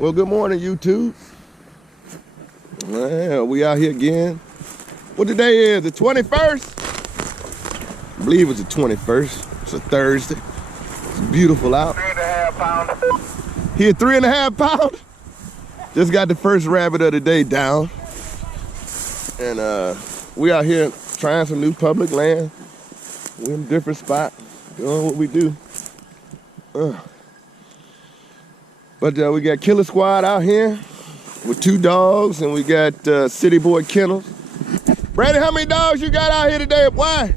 Well, good morning, YouTube. Well, we out here again. What today is? The 21st? I believe it's the 21st. It's a Thursday. It's beautiful out. 3.5 pounds. Here, 3.5 pounds? Just got the first rabbit of the day down. And we out here trying some new public land. We're in a different spot, doing what we do. But we got Killer Squad out here with 2 dogs, and we got City Boy Kennels. Brady, how many dogs you got out here today? Why?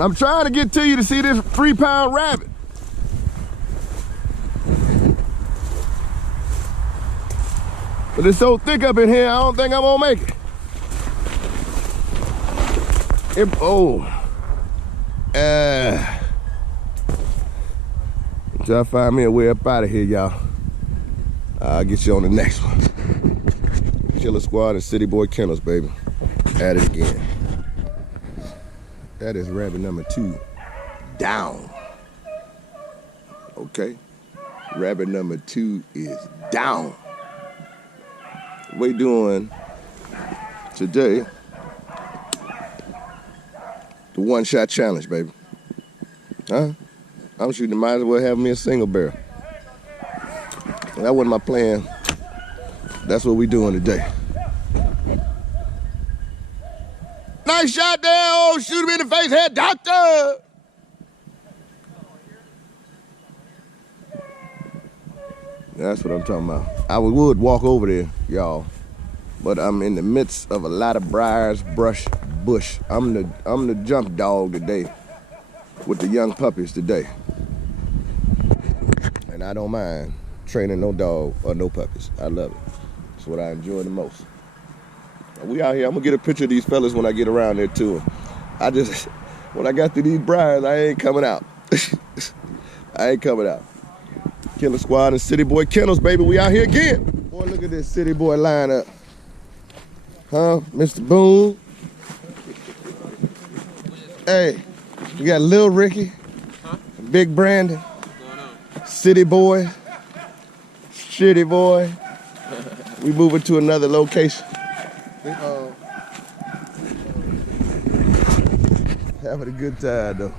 I'm trying to get to you to see this 3-pound rabbit. But it's so thick up in here, I don't think I'm gonna make it. Try to find me a way up out of here, y'all. I'll get you on the next one. Killer Squad and City Boy Kennels, baby. At it again. That is rabbit number 2. Down. Okay. Rabbit number 2 is down. We're doing today the 1-shot challenge, baby. Huh? I'm shooting, might as well have me a single barrel. That wasn't my plan. That's what we doing today. Nice shot there, oh, shoot him in the face, head doctor. That's what I'm talking about. I would walk over there, y'all, but I'm in the midst of a lot of briars, brush, bush. I'm the jump dog today with the young puppies today. And I don't mind training no dog or no puppies. I love it. It's what I enjoy the most. We out here, I'm gonna get a picture of these fellas when I get around there too. When I got through these briars, I ain't coming out. I ain't coming out. Killer Squad and City Boy Kennels, baby, we out here again. Boy, look at this City Boy lineup. Huh, Mr. Boone. Hey, we got Lil Ricky, Big Brandon, City Boy, Shitty Boy. We moving to another location. Having a good time though.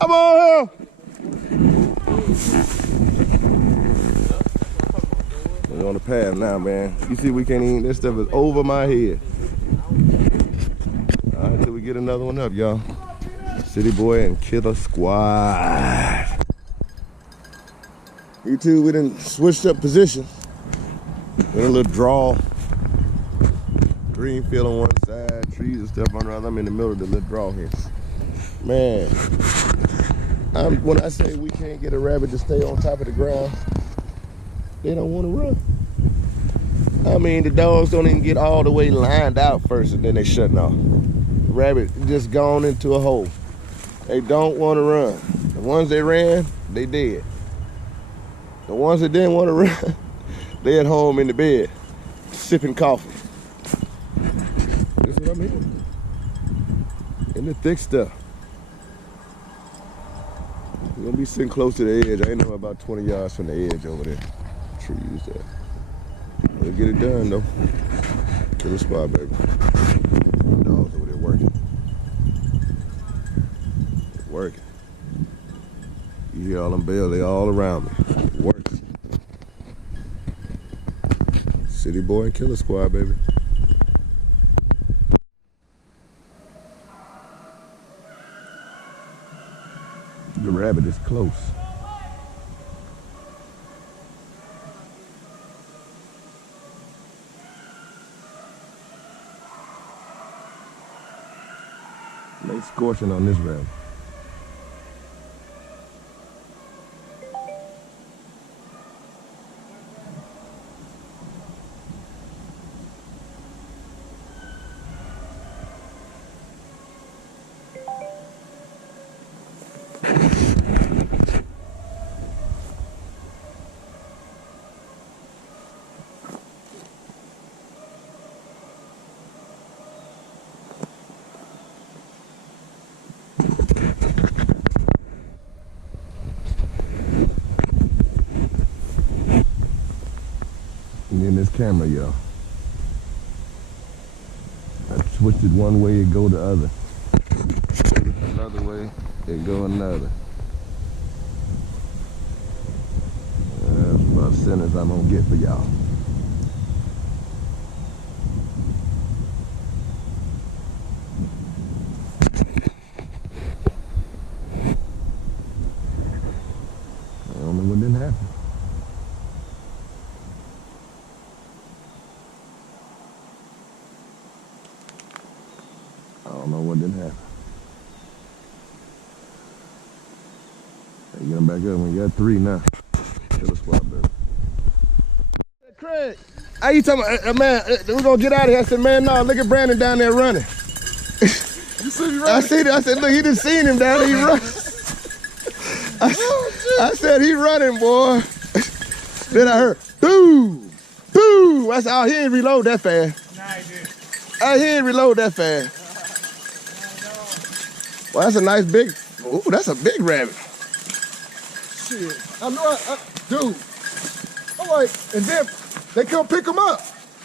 Come on here. We're on the path now, man. You see, we can't even, this stuff is over my head. All right, till we get another one up, y'all. City Boy and Killer Squad. You two, we done switched up positions. We're in a little draw. Green field on one side, trees and stuff on the other. I'm in the middle of the little draw here. Man, when I say we can't get a rabbit to stay on top of the ground, they don't want to run. I mean, the dogs don't even get all the way lined out first and then they shutting off. The rabbit just gone into a hole. They don't want to run. The ones that ran, they dead. The ones that didn't want to run, they at home in the bed, sipping coffee. That's what I'm hearing. In the thick stuff. We're gonna be sitting close to the edge. I ain't know about 20 yards from the edge over there. Trees there. We'll get it done though. Killer Squad, baby. Dogs over there working. Working. You hear all them bells, they all around me. Working. City Boy and Killer Squad, baby. The rabbit is close. They scorching on this rabbit. And then this camera, y'all. I switched it one way, it go the other. Another way, it go another. That's about a sentence I'm gonna get for y'all. I don't know what didn't happen. I don't know what didn't happen. Hey, get them back up. We got 3 now. Killer squad, baby. Hey, Craig, how you talking about, man, we're gonna get out of here. I said, man, no, look at Brandon down there running. You see me running? I see it. I said, look, he done seen him down there. He running. I said, he running, boy. Then I heard, boo, boo. I said, oh, he ain't reload that fast. Nah, he did. He ain't reload that fast. Well, that's a nice big, ooh, that's a big rabbit. Shit. I know dude. I'm like, and then they come pick him up.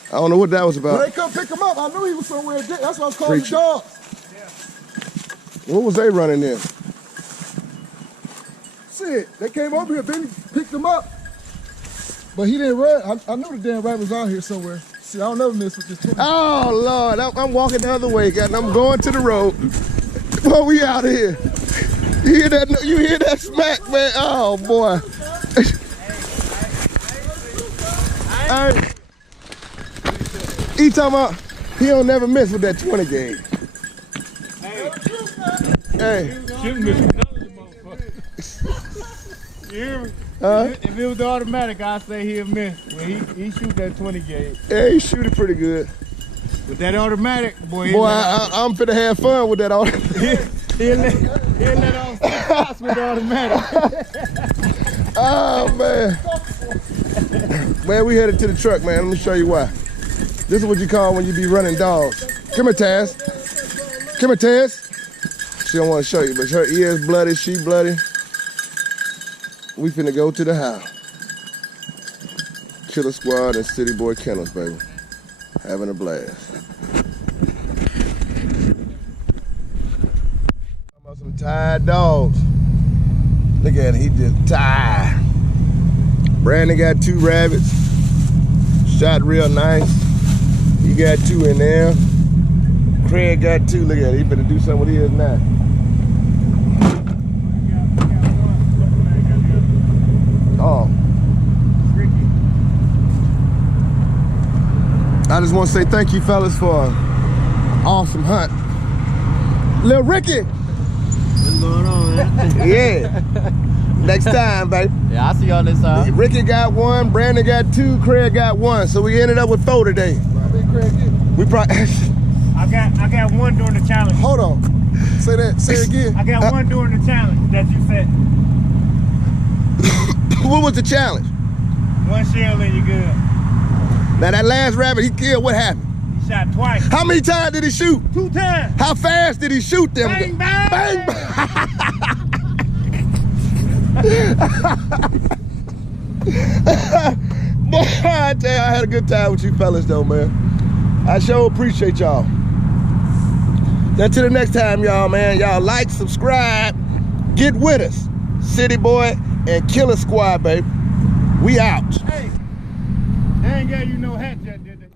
I don't know what that was about. When they come pick him up, I knew he was somewhere. That's why I was calling the dogs. Yeah. What was they running in? Shit, they came over here, Benny picked him up. But he didn't run. I knew the damn rabbit was out here somewhere. See, I don't never miss with this 20. Oh, Lord, I'm walking the other way, and I'm going to the road. Boy, we out here. You hear that? You hear that smack, man? Oh, boy. Hey, he talking about he don't never miss with that 20 gauge. Hey. Shouldn't miss none of the motherfuckers. You hear me? If it was the automatic, I'd say he'll miss. When he shoot that 20 gauge. Yeah, he shoot it pretty good. With that automatic, boy. Boy, I'm finna have fun with that automatic. He'll let off some shots with the automatic. Oh, man. Man, we headed to the truck, man. Let me show you why. This is what you call when you be running dogs. Come here, Taz. Come here, Taz. She don't want to show you, but her ears bloody, she bloody. We finna go to the house. Killer Squad and City Boy Kennels, baby. Having a blast. About some tired dogs. Look at it, he just tired. Brandon got 2 rabbits. Shot real nice. He got 2 in there. Craig got 2. Look at it, he better do something with his now. Oh. I just want to say thank you, fellas, for an awesome hunt. Little Ricky. What's going on, man? Yeah. Next time, baby. Yeah, I'll see y'all next time. Ricky got 1, Brandon got 2, Craig got 1. So we ended up with 4 today. How many Craig get? We probably. I got 1 during the challenge. Hold on. Say that. Say it again. I got 1 during the challenge that you said. What was the challenge? 1 shell and you good. Now that last rabbit he killed, what happened? He shot twice. How many times did he shoot? 2 times. How fast did he shoot them? Bang, bang. Bang, bang. Boy, I tell you, I had a good time with you fellas though, man. I sure appreciate y'all. Now to the next time, y'all, man. Y'all like, subscribe, get with us. City Boy and Killer Squad, baby. We out. Hey, they ain't got you no hat yet, did they?